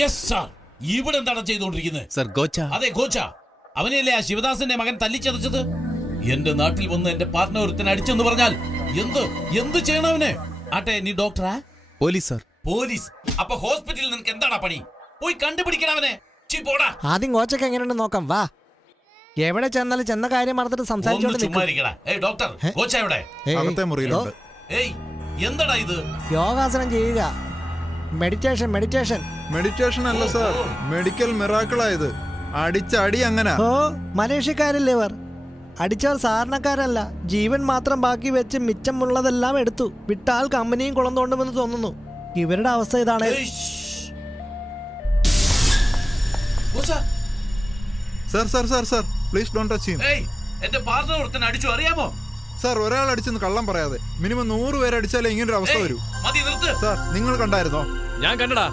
Yes sir ഇവിടെ എന്താണ് ചെയ്തുകൊണ്ടിരിക്കുന്നത്? Sir gotcha. അതെ ഗോച്ച. അവനെയല്ലേ ആ ശിവദാസന്റെ മകൻ തല്ലിച്ചതച്ചത്? എന്റെ നാട്ടിൽ വന്ന് എന്റെ പാർട്ട്ണർ ഒരുത്തൻ അടിച്ചെന്ന് പറഞ്ഞാൽ എന്ത് എന്ത് ചെയ്യണം അവനെ? ആട്ടെ നീ ഡോക്ടറാ പോലീസ് സർ പോലീസ്. അപ്പൊ ഹോസ്പിറ്റലിൽ നിനക്ക് എന്താണ് പണി? പോയി കണ്ടുപിടിക്കണം അവനെ. ആദ്യം കോച്ചൊക്കെ എങ്ങനെയുണ്ട് നോക്കാം വാ. എവിടെ ചെന്നാലും ചെന്ന കാര്യം മറന്നിട്ട് സംസാരിച്ചോണ്ട് ഡോക്ടർ എന്താടാ ഇത്? യോഗാസനം ചെയ്യുക. മെഡിറ്റേഷൻ മെഡിറ്റേഷൻ മെഡിറ്റേഷൻ അല്ല സാർ മെഡിക്കൽ മിറാക്കിളായത് അടിച്ചടി അങ്ങനെ. ഓ മലേഷ്യക്കാരല്ലേ ഇവർ? അടിച്ചവർ സാധാരണക്കാരല്ല. ജീവൻ മാത്രം ബാക്കി വെച്ച് മിച്ചമുള്ളതെല്ലാം എടുത്തു. വിട്ടാൽ കമ്പനിയും കുളം തോണ്ടുമെന്ന് തോന്നുന്നു. ഇവരുടെ അവസ്ഥ ഇതാണ്. Sir sir sir sir please don't touch എന്റെ ഒരുത്തൻ അടിച്ചു അറിയാമോ? സാർ ഒരാൾ അടിച്ചെന്ന് കള്ളം പറയാതെ. മിനിമം നൂറ് പേര് അടിച്ചാലേ ഇങ്ങനൊരു അവസ്ഥ വരൂ. മതി നിർത്ത്. സാർ നിങ്ങൾ കണ്ടായിരുന്നോ? ഞാൻ കണ്ടടാ.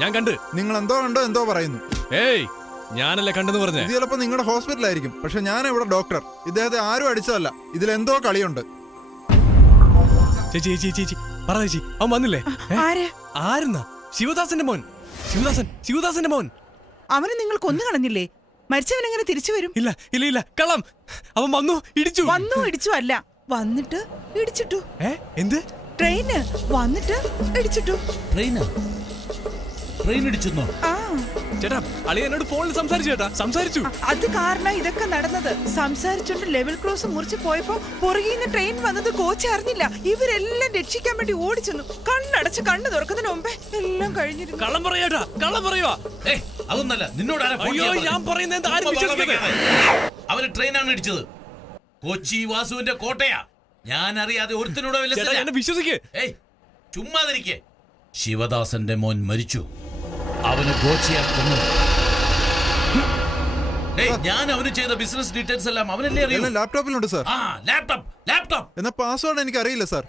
ഞാൻ കണ്ട്. നിങ്ങൾ എന്തോ കണ്ടോ എന്തോ പറയുന്നു. ഏയ് ഞാനല്ലേ കണ്ടെന്ന് പറഞ്ഞു? ഇത് ചിലപ്പോ നിങ്ങളുടെ ഹോസ്പിറ്റലായിരിക്കും പക്ഷെ ഞാൻ ഇവിടെ ഡോക്ടർ. ഇദ്ദേഹത്തെ ആരും അടിച്ചതല്ല. ഇതിൽ എന്തോ കളിയുണ്ട്. ചേച്ചി ചേച്ചി ചേച്ചി. പറ ചേച്ചി. അവൻ വന്നില്ലേ? ഏ? ആര്? ആരെന്നാ? ശിവദാസന്റെ മോൻ. ശിവദാസൻ ശിവദാസന്റെ മോൻ. അവനെ നിങ്ങൾ കൊന്നു കളഞ്ഞില്ലേ? മരിച്ചവൻ എങ്ങനെ തിരിച്ചു വരും? ഇല്ല ഇല്ല ഇല്ല. കള്ളം. അവൻ വന്നു ഇടിച്ചു. വന്നു ഇടിച്ചു അല്ല. വന്നിട്ട് ഇടിച്ചിട്ടു. ഏ? എന്ത്? ട്രെയിന് വന്നിട്ട് ഇടിച്ചിട്ടു. ട്രെയിനാ ട്രെയിൻ ഇടിച്ചെന്നോ ആ. ചേട്ടാ അളി എന്നോട് ഫോണിൽ സംസാരിച്ചു ചേട്ടാ. സംസാരിച്ചു. അത് കാരണം ഇതൊക്കെ നടന്നത്. സംസാരിച്ചോണ്ട് ലെവൽ ക്രോസ് മുറിച്ച് പോയപ്പോ പുറകിൽ നിന്ന് ട്രെയിൻ വന്നത് കോച്ച് അറിഞ്ഞില്ല. ഇവരെല്ലാം രക്ഷിക്കാൻ വേണ്ടി ഓടിച്ചെന്നു കണ്ണടച്ച് കണ്ണ് തുറക്കുന്നതിന് മുമ്പേ എല്ലാം കഴിഞ്ഞിരുന്നു. കള്ളം പറയാട്ടാ കള്ളം പറയുവാ ഏ അതൊന്നല്ല നിന്നോട് ആരാ ഫോൺ അയ്യോ, ചെയ്യാൻ പറഞ്ഞത്? ഞാൻ പറയുന്നത് എന്താ ആരും ബഹളം അവന് ട്രെയിനാണ് ഇടിച്ചത്. കൊച്ചി വാസുവിന്റെ കോട്ടയാ. ഞാൻ അറിയാതെ ഒരുത്തിനോട് എന്നെ വിശ്വസിക്ക്. ഏയ് ചുമ്മാതിരിക്കെ ശിവദാസന്റെ മോൻ മരിച്ചു. അവന് ഗോച്ചിയെ കൊന്നു. ഞാൻ അവന് ചെയ്ത ബിസിനസ് ഡീറ്റെയിൽസ് എല്ലാം അവനല്ലേ അറിയാം? ലാപ്ടോപ്പിലുണ്ട് സാർ. ആ ലാപ്ടോപ്പ് ലാപ്ടോപ്പ് എന്നാ പാസ്വേഡ് എനിക്ക് അറിയില്ല സാർ.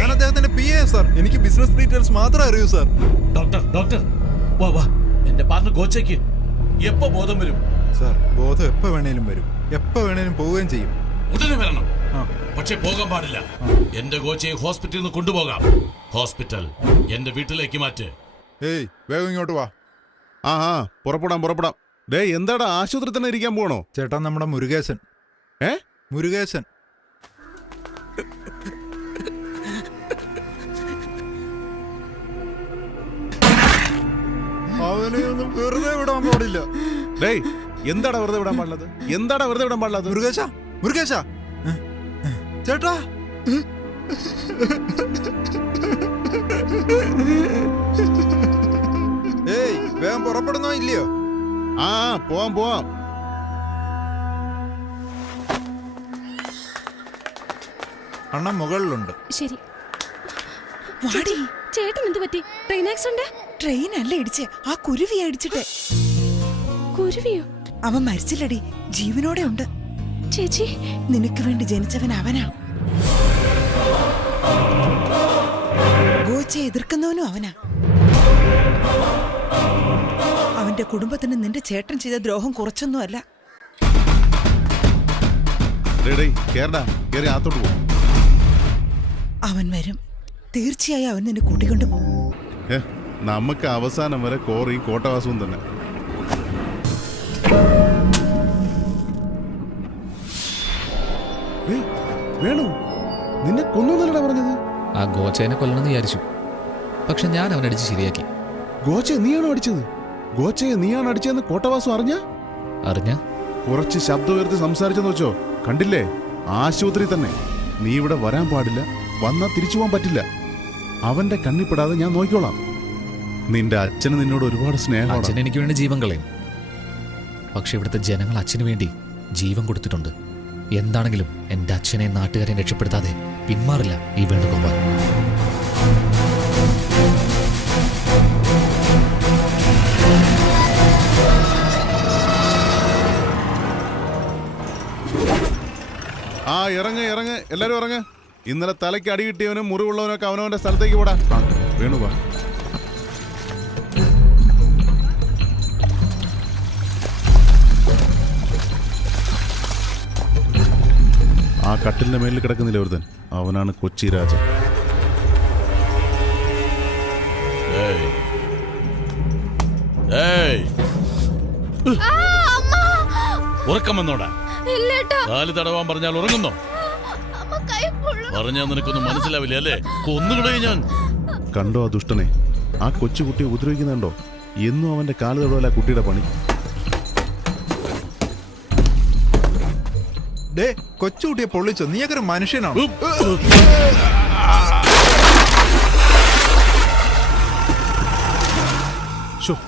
ഞാൻ അദ്ദേഹത്തിന്റെ പി എ സാർ. എനിക്ക് ബിസിനസ് ഡീറ്റെയിൽസ് മാത്രമേ അറിയൂ സാർ. ഡോക്ടർ ഡോക്ടർ വാ വാ. എന്റെ പാർട്ണർ ഗോച്ചയ്ക്ക് എപ്പോ ബോധം വരും? സാർ ബോധം എപ്പോ വേണേലും വരും. എപ്പോ വേണേലും പോവുകയും ചെയ്യും. ഉടനെ വരണം. പക്ഷെ പോകാൻ പാടില്ല. എന്റെ കോച്ചയെ ഹോസ്പിറ്റലിൽ നിന്ന് കൊണ്ടുപോകാം. ഹോസ്പിറ്റൽ എന്റെ വീട്ടിലേക്ക് മാറ്റ്. ഏയ് വേഗം ഇങ്ങോട്ട് വാ. ആ ആ പുറപ്പെടാം പുറപ്പെടാം. ഡേ എന്താടാ ആശുപത്രി തന്നെ ഇരിക്കാൻ പോണോ ചേട്ടാ നമ്മുടെ മുരുകേശൻ. ഏ? മുരുകേശൻ. അവനെ ഒന്നും വെറുതെ വിടാൻ പാടില്ല. ഡേയ് എന്താടാ വെറുതെ വിടാൻ പാടില്ലത് എന്താടാ വെറുതെ വിടാൻ പാടില്ലത് മുരുകേശ മുരുകേശ. ചേട്ടാ? ഏയ് വേഗം പുറപ്പെടുന്നോ ഇല്ലയോ? ആ പോവാം പോവാം. അണ്ണൻ മുകളിലുണ്ട്. ശരി. വാടി. ചേട്ടൻ എന്ത് പറ്റി? ട്രെയിൻ ആക്സിഡന്റ് ട്രെയിൻ അല്ല ഇടിച്ചേ. ആ കുരുവിയാ ഇടിച്ചിട്ടെ കുരുവിയോ? അവൻ മരിച്ചില്ലടി. ജീവനോടെ ഉണ്ട്. ചേച്ചി നിനക്ക് വേണ്ടി ജനിച്ചവൻ അവനാ. ഗോച്ചയെ എതിർക്കുന്നവനും അവനാ. അവന്റെ കുടുംബത്തിന് നിന്റെ ചേട്ടൻ ചെയ്ത ദ്രോഹം കുറച്ചൊന്നുമല്ല. അവൻ വരും. തീർച്ചയായും അവൻ നിന്നെ കൂട്ടിക്കൊണ്ടു പോകും. നമുക്ക് അവസാനം വരെ കോറി കോട്ടവാസവും തന്നെ. വേണു? നിന്നെ കൊന്നൊന്നല്ലടാ പറഞ്ഞത്. ആ ഗോച്ചേനെ കൊല്ലണമെന്ന് വിചാരിച്ചു. പക്ഷെ ഞാൻ അവനടിച്ച് ശരിയാക്കി. ഗോച്ചയെ നീയാണോ അടിച്ചത്? ഗോച്ചയെ നീയാണ് അടിച്ചതെന്ന് കോട്ടവാസം അറിഞ്ഞ? അറിഞ്ഞ? കുറച്ച് ശബ്ദം ഉയർത്തി സംസാരിച്ചെന്ന് വെച്ചോ. കണ്ടില്ലേ? ആശുപത്രി തന്നെ. നീ ഇവിടെ വരാൻ പാടില്ല. വന്നാൽ തിരിച്ചു പോകാൻ പറ്റില്ല. അവന്റെ കണ്ണിപ്പെടാതെ ഞാൻ നോക്കിക്കോളാം. നിന്റെ അച്ഛന് നിന്നോട് ഒരുപാട് അച്ഛൻ എനിക്ക് വേണ്ടി ജീവൻ കളയും. പക്ഷെ ഇവിടുത്തെ ജനങ്ങൾ അച്ഛന് വേണ്ടി ജീവൻ കൊടുത്തിട്ടുണ്ട്. എന്താണെങ്കിലും എന്റെ അച്ഛനെ നാട്ടുകാരെ രക്ഷപ്പെടുത്താതെ പിന്മാറില്ല ഈ വേണുഗോപാൽ ആ ഇറങ്ങ് ഇറങ്ങ്. എല്ലാരും ഇറങ്ങ്. ഇന്നലെ തലയ്ക്ക് അടി കിട്ടിയവനും മുറിവുള്ളവനൊക്കെ അവനവന്റെ സ്ഥലത്തേക്ക് പോടാ. വേണു കട്ടിലിന്റെ മേലിൽ കിടക്കുന്നില്ല ഒരുത്തൻ? അവനാണ് കൊച്ചി രാജ ഉറക്കം വന്നോടാ. ഇല്ലേട്ടാ. കാൽ തടവാൻ പറഞ്ഞാൽ ഉറങ്ങുന്നോ? പറഞ്ഞാൽ നിനക്കൊന്നും മനസ്സിലാവില്ല അല്ലേ? കൊന്നുകളയും ഞാൻ. കണ്ടോ ആ ദുഷ്ടനെ? ആ കൊച്ചുകുട്ടിയെ ഉപദ്രവിക്കുന്നുണ്ടോ? എന്നും അവന്റെ കാൽ തടവല്ല കുട്ടിയുടെ പണി. ഡേ കൊച്ചുകുട്ടിയെ പൊള്ളിച്ചോ? നീയൊക്കെ ഒരു മനുഷ്യനാണ്?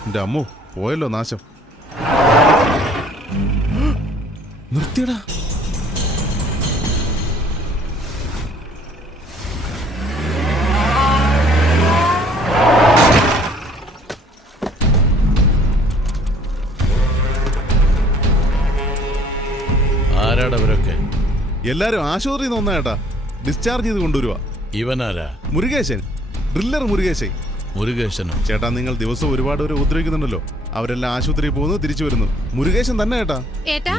എന്റെ അമ്മു പോയല്ലോ നാശം. നിർത്തിയടാ. എല്ലാരും ആശുപത്രി നിന്ന് ഡിസ്ചാർജ് ചെയ്ത് കൊണ്ടുവരുവാ. ഇവനാരാ? മുരുകേശൻ. ഡ്രില്ലർ മുരുകേശൻ. മുരുകേശനോ? ചേട്ടാ നിങ്ങൾ ദിവസം ഒരുപാട് പേര് ഉപദ്രവിക്കുന്നുണ്ടല്ലോ. അവരെല്ലാം ആശുപത്രിയിൽ പോകുന്നു തിരിച്ചു വരുന്നു. മുരുകേശൻ തന്നെ ഏട്ടാ ഏട്ടാ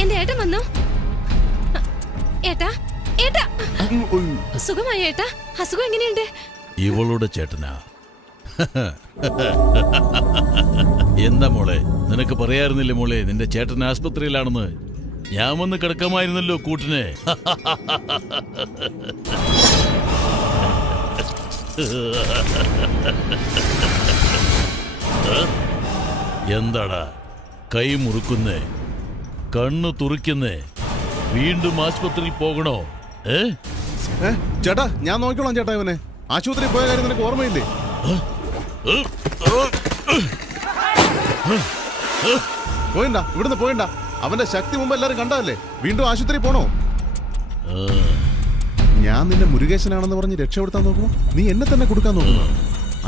എന്റെ ഏട്ടൻ വന്നു. ഏട്ടാ ഏട്ടാ. സുഖമായി ഏട്ടാ? അസുഖം എങ്ങനെയുണ്ട്? ഇവളുടെ ചേട്ടനാ. എന്താ മോളെ? നിനക്ക് പറയാറുന്നില്ലേ മോളെ? നിന്റെ ചേട്ടൻ ആസ്പത്രിയിലാണെന്ന് ഞാൻ വന്ന് കിടക്കാമായിരുന്നല്ലോ കൂട്ടിനെ. എന്താടാ? കൈ മുറുക്കുന്നേ? കണ്ണു തുറിക്കുന്നേ? വീണ്ടും ആശുപത്രിയിൽ പോകണോ? ഏ? ചേട്ടാ ഞാൻ നോക്കിക്കോളാം ചേട്ടാ ഇവനെ. ആശുപത്രിയിൽ പോയ കാര്യം നിനക്ക് ഓർമ്മയില്ലേ? പോയിണ്ട ഇവിടുന്ന് പോയിണ്ട. അവന്റെ ശക്തി മുമ്പ് എല്ലാരും കണ്ടതല്ലേ? വീണ്ടും ആശുപത്രി പോണോ? ഞാൻ നിന്നെ മുരുകേശനാണെന്ന് പറഞ്ഞ് രക്ഷപ്പെടുത്താൻ നോക്കുമോ നീ എന്നെ തന്നെ കൊടുക്കാൻ നോക്കുന്നു.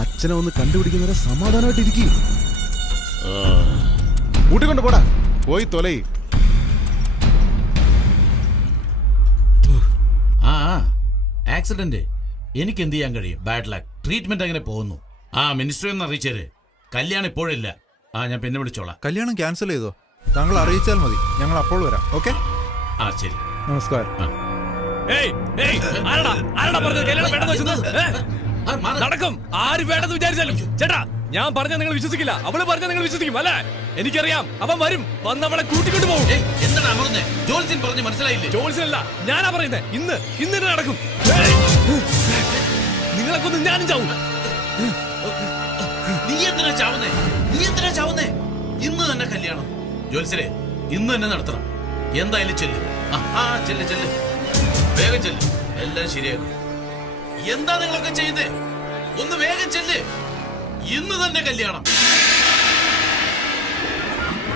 അച്ഛനെ ഒന്ന് കണ്ടുപിടിക്കുന്നവരെ സമാധാനമായിട്ട് ഇരിക്കും. കൂട്ടിക്കൊണ്ട് പോടാ. പോയി തൊലയി ആ ആക്സിഡന്റ്. എനിക്ക് എന്ത് ചെയ്യാൻ കഴിയും? ബാഡ് ലക്ക് ട്രീറ്റ്മെന്റ് അങ്ങനെ പോകുന്നു? ആ മിനിസ്റ്റർ ഒന്ന് അറിയിച്ചേര്. കല്യാണം ഇപ്പോഴില്ല. ആ ഞാൻ പിന്നെ വിളിച്ചോളാം. കല്യാണം ക്യാൻസൽ ചെയ്തോ? താങ്കൾ അറിയിച്ചാൽ മതി ഞങ്ങൾ അപ്പോൾ വരാം ഓക്കെ ആ ശരി നമസ്കാരം നടക്കും ആര് വേണ്ടെന്ന് വിചാരിച്ചാലും ചേട്ടാ ഞാൻ പറഞ്ഞ നിങ്ങൾ വിശ്വസിക്കില്ല അവൾ പറഞ്ഞ നിങ്ങൾ വിശ്വസിക്കും അല്ലേ എനിക്കറിയാം അവൻ വരും വന്ന് അവളെ കൂട്ടിക്കൊണ്ട് പോകും ജോൾസിൻ പറഞ്ഞ് മനസ്സിലായില്ലേ ജോത്സ്യനല്ല ഞാനാ പറയുന്നത് ഇന്ന് ഇന്ന് തന്നെ നടക്കും! നിങ്ങളെ കൊന്ന് ഞാനും ചാവും നീ എന്തിനാ ചാവുന്നേ നീ എന്തിനാ ചാവുന്നേ ഇന്ന് തന്നെ കല്യാണം ജോത്സരെ ഇന്ന് തന്നെ നടത്തണം. എന്തായാലും ചെല്ല്. ആ, ആ ചെല്ല് ചെല്ല്. വേഗം ചെല്ല്. എല്ലാം ശരിയാക്കും എന്താ നിങ്ങളൊക്കെ ചെയ്യുന്നേ? ഒന്ന് വേഗം ചെല്ല്. ഇന്ന് തന്നെ കല്യാണം.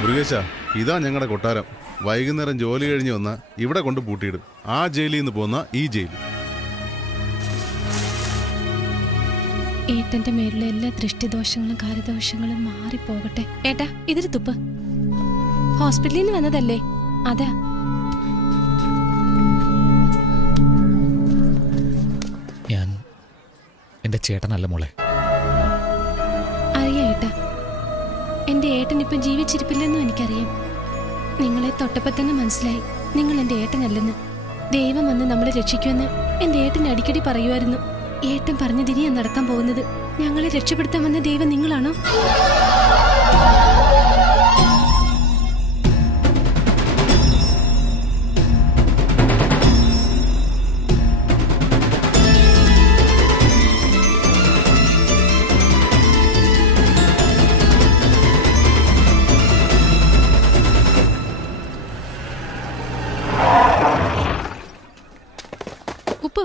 മുരുകേശ ഇതാ ഞങ്ങളുടെ കൊട്ടാരം. വൈകുന്നേരം ജോലി കഴിഞ്ഞ് വന്ന ഇവിടെ കൊണ്ട് പൂട്ടിയിടും. ആ ജയിലിൽ നിന്ന് പോന്ന ഈ ജയിൽ ഏട്ടന്റെ മേലുള്ള എല്ലാ ദൃഷ്ടിദോഷങ്ങളും കാര്യദോഷങ്ങളും മാറിപ്പോകട്ടെ. ഏട്ടാ ഇതൊരു തുപ്പ്. ഹോസ്പിറ്റലിൽ നിന്ന് വന്നതല്ലേ? അതാ. ഞാൻ എന്റെ ചേട്ടനല്ല മോളെ. അറിയാം ഏട്ടാ. എന്റെ ഏട്ടൻ ഇപ്പൊ ജീവിച്ചിരിപ്പില്ലെന്നും എനിക്കറിയാം. നിങ്ങളെ തൊട്ടപ്പോ തന്നെ മനസ്സിലായി നിങ്ങൾ എന്റെ ഏട്ടനല്ലെന്ന്. ദൈവം വന്ന് നമ്മളെ രക്ഷിക്കുമെന്ന് എന്റെ ഏട്ടൻ അടിക്കടി പറയുമായിരുന്നു. ഏട്ടൻ പറഞ്ഞതിനിയാ നടക്കാൻ പോകുന്നത്. ഞങ്ങളെ രക്ഷപ്പെടുത്താൻ വന്ന ദൈവം നിങ്ങളാണോ?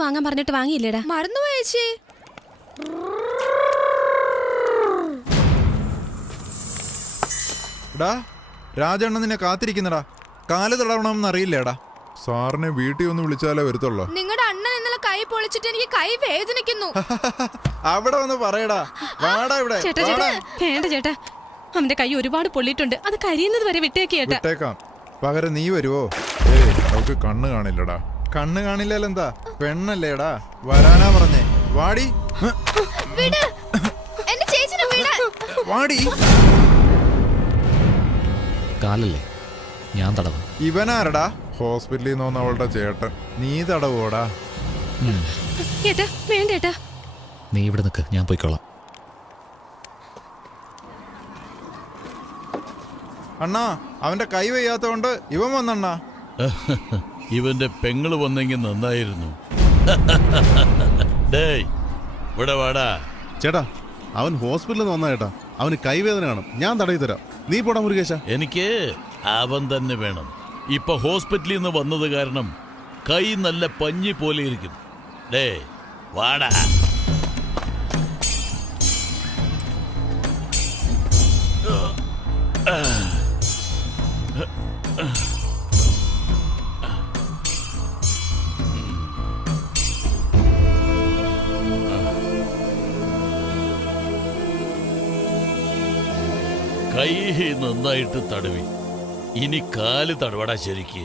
വാങ്ങാൻ പറഞ്ഞിട്ട് വാങ്ങിയില്ലേടാ? മറന്നു ചേച്ചി എടാ രാജണ്ണ നിന്നെ കാത്തിരിക്കുന്നടാ. കാൽ തടവണമെന്ന് അറിയില്ലേടാ. സാറിനെ വീട്ടിൽ ഒന്ന് വിളിച്ചാലേ വരുത്തുള്ളൂ. നിങ്ങളുടെ അണ്ണൻ ഇന്നലെ കൈ പൊളിച്ചിട്ട് എനിക്ക് കൈ വേദനിക്കുന്നു. അവിടെ വന്ന് പറയടാ. വാടാ ഇവിടെ. ചേട്ടാ ചേട്ടാ. വേണ്ട ചേട്ടാ. അവന്റെ കൈ ഒരുപാട് പൊള്ളിയിട്ടുണ്ട്. അത് കരിയുന്നത് വരെ വിട്ടേക്കേട്ടാ വിട്ടേക്കാം. പകരം നീ വരുവോ? ഏയ് അവൾക്ക് കണ്ണ് കാണില്ലടാ. കണ്ണ് കാണില്ലല്ലോ എന്താ? പെണ്ണല്ലേടാ. വരാനാ പറഞ്ഞേ. വാടി. വിട്. എന്റെ ചേച്ചിനെ വിട്. വാടി. കാലല്ലേ? ഞാൻ തടവ്. ഇവനാരടാ? ഹോസ്പിറ്റലിൽ നിന്ന് വന്ന അവളുടെ ചേട്ടൻ. നീ തടവോടാ നീ ഇവിടെ നിൽക്ക് ഞാൻ പോയിക്കോളാം. അണ്ണാ അവന്റെ കൈ വയ്യാത്തോണ്ട് ഇവൻ വന്നണ്ണാ. ഇവന്റെ പെങ്ങൾ വന്നെങ്കിൽ നന്നായിരുന്നു. ഡേയ് ഇവിടെ വാടാ. ചേട്ടാ അവൻ ഹോസ്പിറ്റലിൽ നിന്ന് വന്നാ ചേട്ടാ. അവന് കൈവേദന കാണും. ഞാൻ തടയി തരാം. നീ പോടാ മുരുകേശ. എനിക്ക് അവൻ തന്നെ വേണം. ഇപ്പൊ ഹോസ്പിറ്റലിൽ നിന്ന് വന്നത് കാരണം കൈ നല്ല പഞ്ഞി പോലെ ഇരിക്കും ഡേ വാടാ. കൈ നന്നായിട്ട് തടവി. ഇനി കാൽ തടവടാ ശരിക്ക്.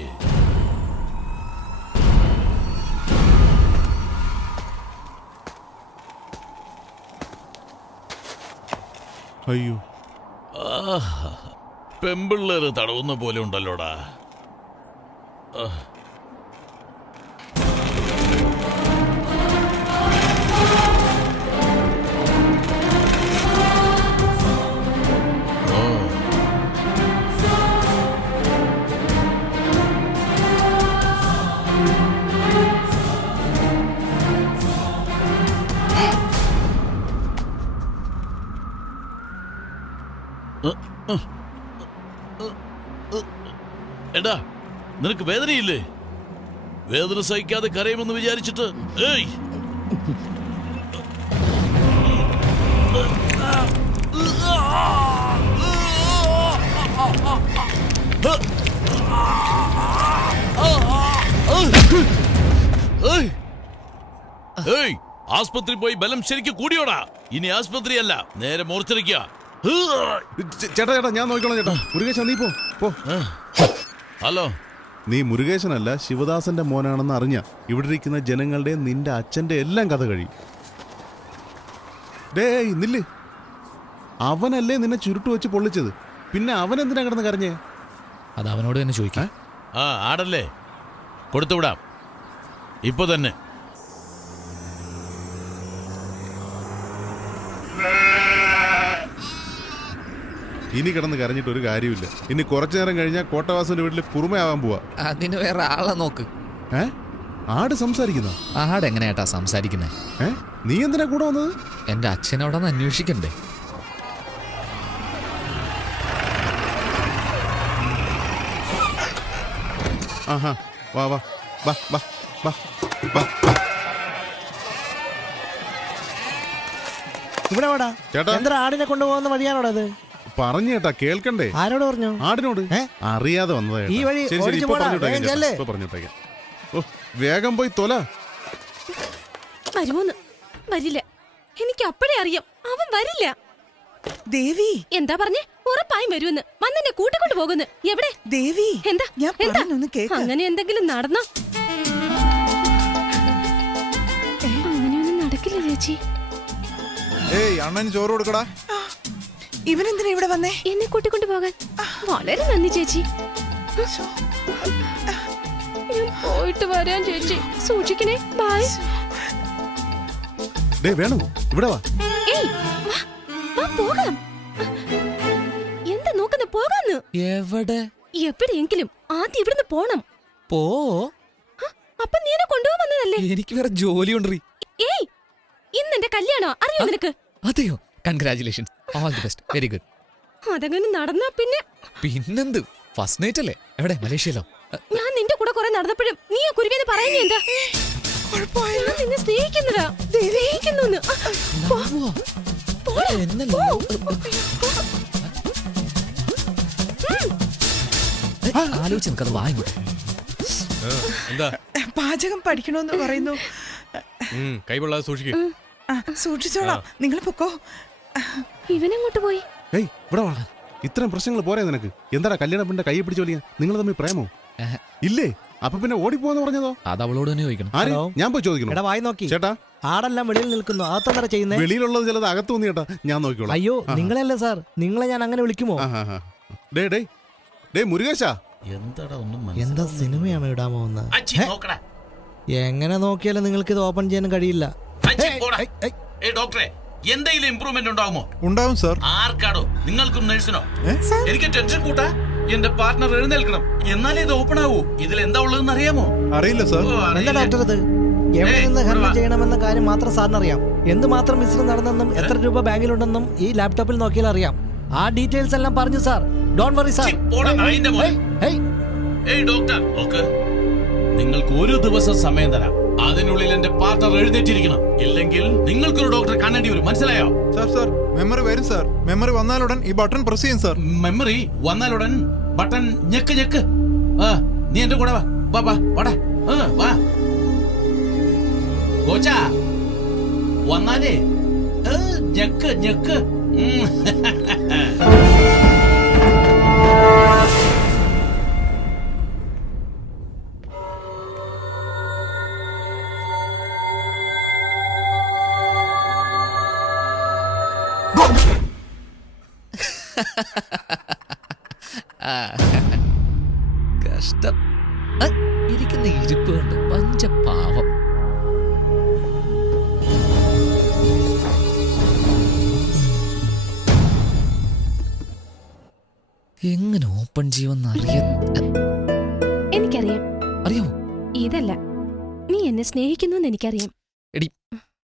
അയ്യോ. പെമ്പിള്ളേർ പെമ്പിള്ളേര് തടവുന്ന പോലെ ഉണ്ടല്ലോടാ. എടാ നിനക്ക് വേദനയില്ലേ? വേദന സഹിക്കാതെ കരയുമെന്ന് വിചാരിച്ചിട്ട്. ഏയ്! ആസ്പത്രി പോയി ബലം ശരിക്കും കൂടിയോടാ. ഇനി ആസ്പത്രിയല്ല നേരെ മോർച്ചറിക്ക. ചേ- ചേട്ടാ ചേട്ടാ ഞാൻ നോക്കിക്കോളാം ചേട്ടാ. മുരുകേശ നീ പോ ഹലോ. നീ മുരുകേശനല്ല ശിവദാസന്റെ മോനാണെന്ന് അറിഞ്ഞ ഇവിടെ ഇരിക്കുന്ന ജനങ്ങളുടെ നിന്റെ അച്ഛന്റെ എല്ലാം കഥ കഴിയും. ഡേ നില്ല്. അവനല്ലേ നിന്നെ ചുരുട്ട് വെച്ച് പൊള്ളിച്ചത്? പിന്നെ അവൻ എന്തിനാ കിടന്ന് കരഞ്ഞേ? അത് അവനോട് തന്നെ ചോദിക്കാം. ആ ആടല്ലേ. കൊടുത്തുവിടാം. ഇപ്പൊ തന്നെ. ഇനി കിടന്ന് കരഞ്ഞിട്ട് ഒരു കാര്യമില്ല ഇനി കുറച്ചു നേരം കഴിഞ്ഞാൽ കോട്ടവാസന്റെ വീട്ടിൽ കുറുമയാവാൻ പോവാ. അതിന് വേറെ ആളെ നോക്ക്. ഏ? ആട് സംസാരിക്കുന്ന? ആടെങ്ങനെയാട്ടാ സംസാരിക്കുന്നേ? സംസാരിക്കുന്നത് നീ എന്തിനാ കൂടെ വന്നത്? എന്റെ അച്ഛനോടൊന്ന് അന്വേഷിക്കണ്ടേ? ആഹാ വാ വാ വാ വാ വാ വാ. ഇവിടെ വാടാ. ചേട്ടാ. എന്താ ആടിനെ കൊണ്ടുപോകുന്ന വഴിയാണോടാ ഇത് പറഞ്ഞു കേട്ടാ കേൾക്കണ്ടേ? ആരോട് പറഞ്ഞു? ആടിനോട്? അറിയാതെ വന്നതാ ഈ വഴി ശരി ശരി ഓടിച്ച് ഇപ്പൊ പോടാ. വേഗം ചേട്ടാ. ചെല്ല്. ഇപ്പൊ പറഞ്ഞിട്ടേക്കാം ഓ വേഗം പോയി തൊല. വരുമോന്ന്? വരില്ല. എനിക്ക് അപ്പഴേ അറിയാം. അവൻ വരില്ല. ദേവി. എന്താ പറഞ്ഞേ? ഉറപ്പായും വരുമെന്ന്. വന്നെന്നെ കൂട്ടിക്കൊണ്ട് പോകുന്നു. എവിടെ? ദേവി എന്താ? ഞാൻ എന്താ? പറഞ്ഞൊന്ന് കേക്ക്. അങ്ങനെ എന്തെങ്കിലും നടന്നോ? അങ്ങനെയൊന്നും നടക്കില്ല ചേച്ചി. ഏയ് അണ്ണന് ചോറ് കൊടുക്കടാ. ഇവനെന്തിനാ ഇവിടെ വന്നേ? എന്നെ കൂട്ടിക്കൊണ്ടു പോകാൻ. വളരെ നന്ദി ചേച്ചി. ഞാൻ പോയിട്ട് വരാൻ ചേച്ചി. സൂക്ഷിക്കണേ. ബായ് ഡേ വേണു ഇവിടെ വാ. ഏയ് വാ, വാ പോകാം. എന്താ നോക്കുന്ന പോകാന്ന്? എവിടെ? എവിടെയെങ്കിലും ആദ്യം ഇവിടുന്ന് പോണം. പോ. ഹ, അപ്പൊ നീ എന്നെ കൊണ്ടുപോകാൻ വന്നതല്ലേ? എനിക്ക് വേറെ ജോലി ഏയ് ഇന്ന് എന്റെ കല്യാണോ അറിയോ നിനക്ക്? അതെയോ? Congratulations all the best very good അതങ്ങനെ നടന്നാ പിന്നെ പിന്നെന്ത്? ഫസ്റ്റ് നൈറ്റ് അല്ലേ? എവിടെ? മലേഷ്യയിലോ? ഞാൻ നിന്റെ കൂടെ കുറെ നടന്നപ്പോഴും നീ ആ കുരുവിന്ന് പറയുന്നേ എന്താ? ഞാൻ നിന്നെ സ്നേഹിക്കുന്നതാ. സ്നേഹിക്കുന്നു എന്നല്ല? ആലോചിച്ച് നമുക്കത് വാങ്ങിക്കോട്ടെ എന്താ? പാചകം പഠിക്കണമെന്ന് പറയുന്നു. സൂക്ഷിക്കും. സൂക്ഷിച്ചോളാം. നിങ്ങൾ പൊക്കോ. ഇവനെങ്ങോട്ട് പോയി? ഏയ് ഇവിടെ വാ. ഇത്രയും പ്രശ്നങ്ങൾ പോരെ നിനക്ക്. എന്താടാ കല്യാണ പെണ്ണിന്റെ കൈ പിടിച്ച് വലിയ? നിങ്ങൾ തമ്മിൽ പ്രേമോ. ഇല്ലേ? അപ്പൊ പിന്നെ ഓടിപ്പോന്ന് പറഞ്ഞതോ? അത് അവളോട് തന്നെ ചോദിക്കണം. ആര്? ഞാൻ പോയി ചോദിക്കണം? എടാ വായി നോക്കി. ചേട്ടാ. ആടെല്ലാം വെളിയിൽ നിൽക്കുന്നു. അകത്തെന്താ ചെയ്യുന്നേ? വെളിയിലുള്ളത് ചിലത് അകത്ത് വന്നു ചേട്ടാ ഞാൻ നോക്കിക്കോളാം. അയ്യോ. നിങ്ങളല്ലേ സാർ. നിങ്ങളെ ഞാൻ അങ്ങനെ വിളിക്കുമോ? ആ, ആ, ആ. ഡേ ഡേ ഡേ മുരുകേശ. എന്താടാ ഒന്നും എന്താ സിനിമയാണ് ഇടാമോ എന്ന് അച്ചി നോക്കടാ എങ്ങനെ നോക്കിയാലും നിങ്ങൾക്ക് ഇത് ഓപ്പൺ ചെയ്യാൻ കഴിയില്ല. അച്ചി പോടാ. ഏയ്. ഡോക്ടറെ. എന്തെങ്കിലും ഇമ്പ്രൂവ്മെന്റ് ഉണ്ടാകുമോ ഉണ്ടാവും സാർ ആർക്കാടോ? നിങ്ങൾക്കും നഴ്സിനോ എനിക്ക് ടെൻഷൻ കൂട്ടാ. എന്റെ പാർട്ണർ എഴുന്നേൽക്കണം. എന്നാലേ ഇത് ഓപ്പൺ ആവൂ. ഇതിൽ എന്താ ഉള്ളതെന്ന് അറിയാമോ? അറിയില്ല സാർ എന്താ ഡോക്ടർ ഇത്. എവിടെ നിന്ന് ഹെൽപ്പ് ചെയ്യണമെന്ന കാര്യം മാത്രം സാറിന് അറിയാം. എന്ത് മാത്രം മിശ്രം നടന്നെന്നും എത്ര രൂപ ബാങ്കിലുണ്ടെന്നും ഈ ലാപ്ടോപ്പിൽ നോക്കിയാൽ അറിയാം. ആ ഡീറ്റെയിൽസ് എല്ലാം പറഞ്ഞു sir don't worry sir doctor നിങ്ങൾക്ക് ഒരു ദിവസം സമയം തരാം. അതിനുള്ളിൽ എന്റെ പാർട്ണർ എഴുന്നേറ്റിരിക്കണം. ഇല്ലെങ്കിൽ നിങ്ങൾക്കൊരു ഡോക്ടറെ കാണേണ്ടി വരും. മനസ്സിലായോ? സാർ സാർ മെമ്മറി വരും സാർ മെമ്മറി വന്നാലുടൻ ഈ ബട്ടൺ പ്രസ് ചെയ്യും സാർ മെമ്മറി വന്നാലുടൻ ബട്ടൺ ഞെക്ക് ഞെക്ക്. ആ നീ എന്റെ കൂടെ വാ. വാ വാ വാടാ. ആ, വാ. കോച്ചാ വന്നാലേ. ഞെക്ക് ഞെക്ക്. ഉം. കണ്ട് പഞ്ചപാവം. എങ്ങനെ ഓപ്പൺ ചെയ്യുമെന്ന് അറിയ എനിക്കറിയാം. അറിയാമോ ഇതല്ല. നീ എന്നെ സ്നേഹിക്കുന്നു എന്ന് എനിക്കറിയാം. എടി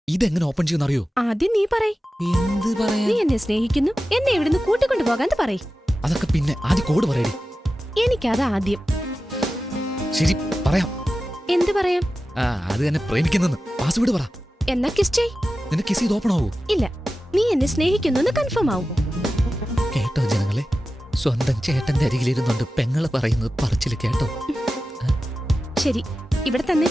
ഇതെങ്ങനെ ഓപ്പൺ ചെയ്യുമെന്ന് അറിയോ? ആദ്യം നീ പറയ്. എന്ത് പറയാ നീ എന്നെ സ്നേഹിക്കുന്നു എന്നെ ഇവിടുന്ന് കൂട്ടിക്കൊണ്ടു പോകാൻ പറയ്. അതൊക്കെ പിന്നെ ആദ്യം കോഡ് പറയടി. എനിക്കത് ആദ്യം. ശരി എന്ത് പറയാം? ആ അത് എന്നെ പ്രേമിക്കുന്നെന്ന്. പാസ്വേഡ് പറ. എന്നാ കിസ് ചെയ് നിന്നെ കിസ് ചെയ്ത് ഓപ്പൺ ആവൂ? ഇല്ല. നീ എന്നെ സ്നേഹിക്കുന്നു എന്ന് കൺഫേം ആവും. കേട്ടോ ജനങ്ങളെ. സ്വന്തം ചേട്ടന്റെ അരികിലിരുന്നുണ്ട് പെങ്ങൾ പറയുന്നത് പറച്ചിൽ കേട്ടോ. ശരി ഇവിടെ തന്നെ.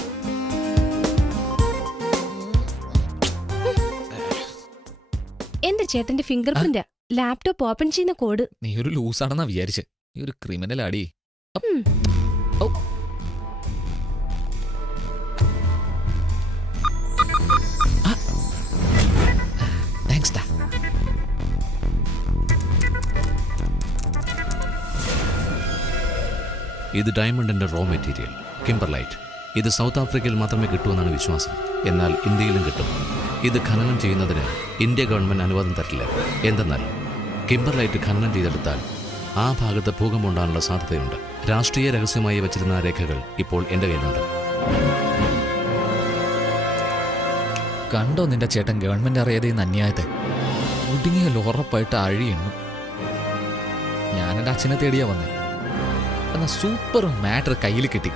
എന്റെ ചേട്ടന്റെ ഫിംഗർ പ്രിന്റ് ലാപ്ടോപ്പ് ഓപ്പൺ ചെയ്യുന്ന കോഡ് നീ ഒരു ലൂസാണെന്നാ വിചാരിച്ച്. നീ ഒരു ക്രിമിനൽ ആടി. അപ്പ്. ഇത് ഡയമണ്ടിന്റെ റോ മെറ്റീരിയൽ കിംബർലൈറ്റ് ഇത് സൗത്ത് ആഫ്രിക്കയിൽ മാത്രമേ കിട്ടൂവെന്നാണ് വിശ്വാസം. എന്നാൽ ഇന്ത്യയിലും കിട്ടും. ഇത് ഖനനം ചെയ്യുന്നതിന് ഇന്ത്യ ഗവൺമെന്റ് അനുവാദം തരില്ല. എന്തെന്നാൽ കിംബർലൈറ്റ് ഖനനം ചെയ്തെടുത്താൽ ആ ഭാഗത്ത് ഭൂകമ്പം ഉണ്ടാകാനുള്ള സാധ്യതയുണ്ട്. രാഷ്ട്രീയ രഹസ്യമായി വച്ചിരുന്ന രേഖകൾ ഇപ്പോൾ എന്റെ കയ്യിലുണ്ട്. കണ്ടോ നിന്റെ ചേട്ടൻ ഗവൺമെന്റ് അറിയാതെ ഇന്ന് അന്യായത്തെ ഒടുങ്ങിയാൽ ഉറപ്പായിട്ട് അഴിയുന്നു. ഞാൻ എന്റെ അച്ഛനെ തേടിയാ വന്നേ. എന്നാ സൂപ്പർ മാറ്റർ കയ്യിൽ കിട്ടി.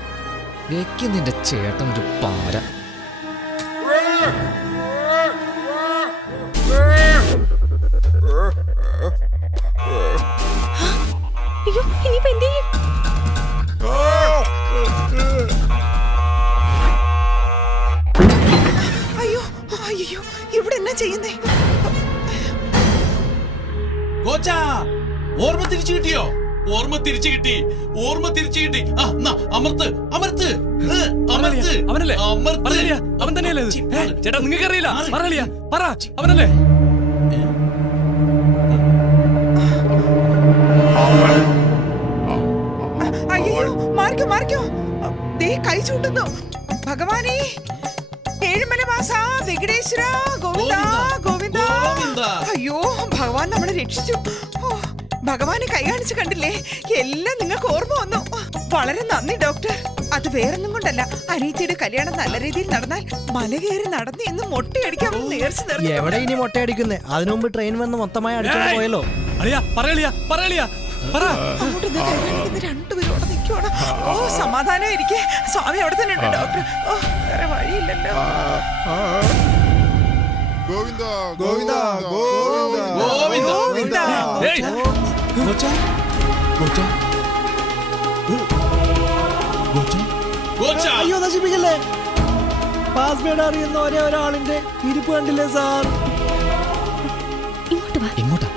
വെക്കും നിന്റെ ചേട്ടൻ ഒരു പാര. അയ്യോ അയ്യോ അയ്യോ ഇവിടെ എന്നാ ചെയ്യുന്നേ? കോച്ചാ ഓർമ്മ തിരിച്ചു കിട്ടിയോ? ഓർമ്മ തിരിച്ചു കിട്ടി. ഓർമ്മ തിരിച്ചു കിട്ടി. ആ അമർത്ത് അമർത്ത്. അമർത്ത്. അവനല്ലേ? അമർത്ത്. അവൻ തന്നെയല്ലേ ചേട്ടാ നിങ്ങൾക്ക് അറിയില്ല പറ അവനല്ലേ? അയ്യോ മാറിക്കോ മാറിക്കോ. ദേ കൈ ചൂണ്ടുന്നു ഭഗവാനേ ഏഴുമല മാസ വെങ്കടേശ്വര ഗോവിന്ദ. ഗോവിന്ദ. അയ്യോ ഭഗവാൻ നമ്മളെ രക്ഷിച്ചു. ഭഗവാനെ കൈ കാണിച്ചു കണ്ടില്ലേ? എല്ലാം നിങ്ങൾക്ക് ഓർമ്മ വന്നു. വളരെ നന്ദി ഡോക്ടർ. അത് വേറൊന്നും കൊണ്ടല്ല. അനീത്തിയുടെ കല്യാണം നല്ല രീതിയിൽ നടന്നാൽ മല കയറി നടന്ന് ഇന്ന് മൊട്ടയടിക്കാൻ നേർച്ച എവിടെ ഇനി മൊട്ടയടിക്കുന്നേ? അതിനു മുമ്പ് ട്രെയിൻ വന്ന് മൊത്തമായി അടിച്ചു പോയല്ലോ. രണ്ടുപേരും നിൽക്കുവാണ് ഓ സമാധാനം ഇരിക്കെ സ്വാമി അവിടെ തന്നെ ഉണ്ട് ഡോക്ടർ. ഓ വേറെ വഴിയില്ലല്ലോ. ഗോവിന്ദ ഗോവിന്ദ ഗോവിന്ദ ഗോവിന്ദ. അയ്യോ നശിപ്പിക്കല്ലേ? പാസ്വേഡ് അറിയുന്ന ഒരേ ഒരാളിന്റെ ഇരിപ്പ് കണ്ടില്ലേ സാർ? ഇങ്ങോട്ട് വാ. എങ്ങോട്ടാ?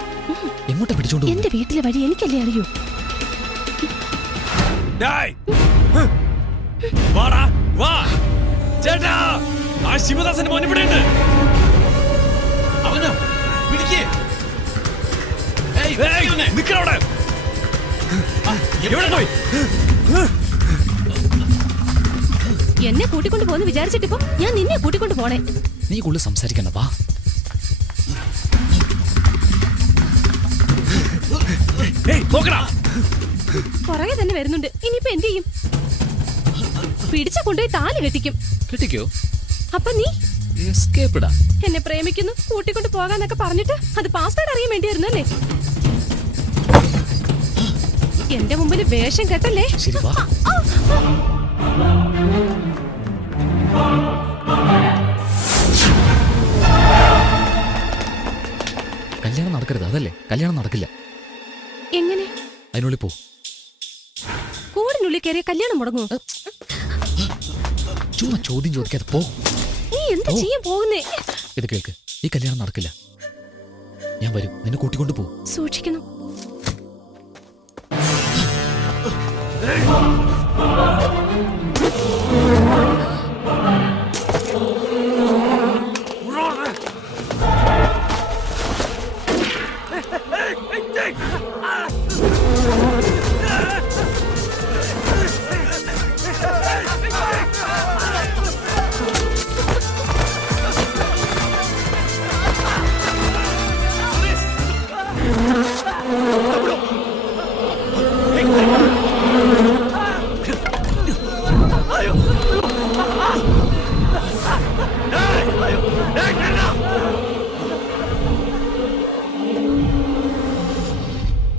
എങ്ങോട്ടാ പിടിച്ചോണ്ട് എന്റെ വീട്ടിലെ വഴി എനിക്കല്ലേ അറിയൂ. വാടാ വാ. ചേട്ടാ ആ ശിവദാസന്റെ മോൻ ഇവിടെ ഉണ്ട്. അവനോ? പിടിക്കേ. നിക്കവിടെ എവിടെ പോയി? എന്നെ കൂട്ടിക്കൊണ്ട് പോന്ന് വിചാരിച്ചിട്ടിപ്പോ ഞാൻ നിന്നെ കൂട്ടിക്കൊണ്ട് പോണേ. നീ കൂടുതൽ സംസാരിക്കണ്ട വാ. പുറകെ തന്നെ വരുന്നുണ്ട്. ഇനിയിപ്പോ എന്ത് ചെയ്യും? പിടിച്ച കൊണ്ടുപോയി താലി കെട്ടിക്കും. കെട്ടിക്കോ? അപ്പൊ നീ? എസ്കേപ്പിടാ എന്നെ പ്രേമിക്കുന്നു കൂട്ടിക്കൊണ്ട് പോകാന്നൊക്കെ പറഞ്ഞിട്ട് അത് പാസ്വേഡ് അറിയാൻ വേണ്ടിയായിരുന്നു അല്ലേ എന്റെ മുമ്പിൽ വേഷം കെട്ടല്ലേ? ശരി വാ. കല്യാണം നടക്കരുത് അതല്ലേ? കല്യാണം നടക്കില്ല. എങ്ങനെ? അതിനുള്ളിൽ പോ. കൂടിനുള്ളിൽ കയറിയ കല്യാണം മുടങ്ങുമോ ചുമ്മാ ചോദ്യം ചോദിക്കാതെ പോ. എന്താ ചെയ്യാൻ പോകുന്നേ? ഇത് കേൾക്ക്. ഈ കല്യാണം നടക്കില്ല. ഞാൻ വരും. നിന്നെ കൂട്ടിക്കൊണ്ട് പോകും സൂക്ഷിക്കണം. ആ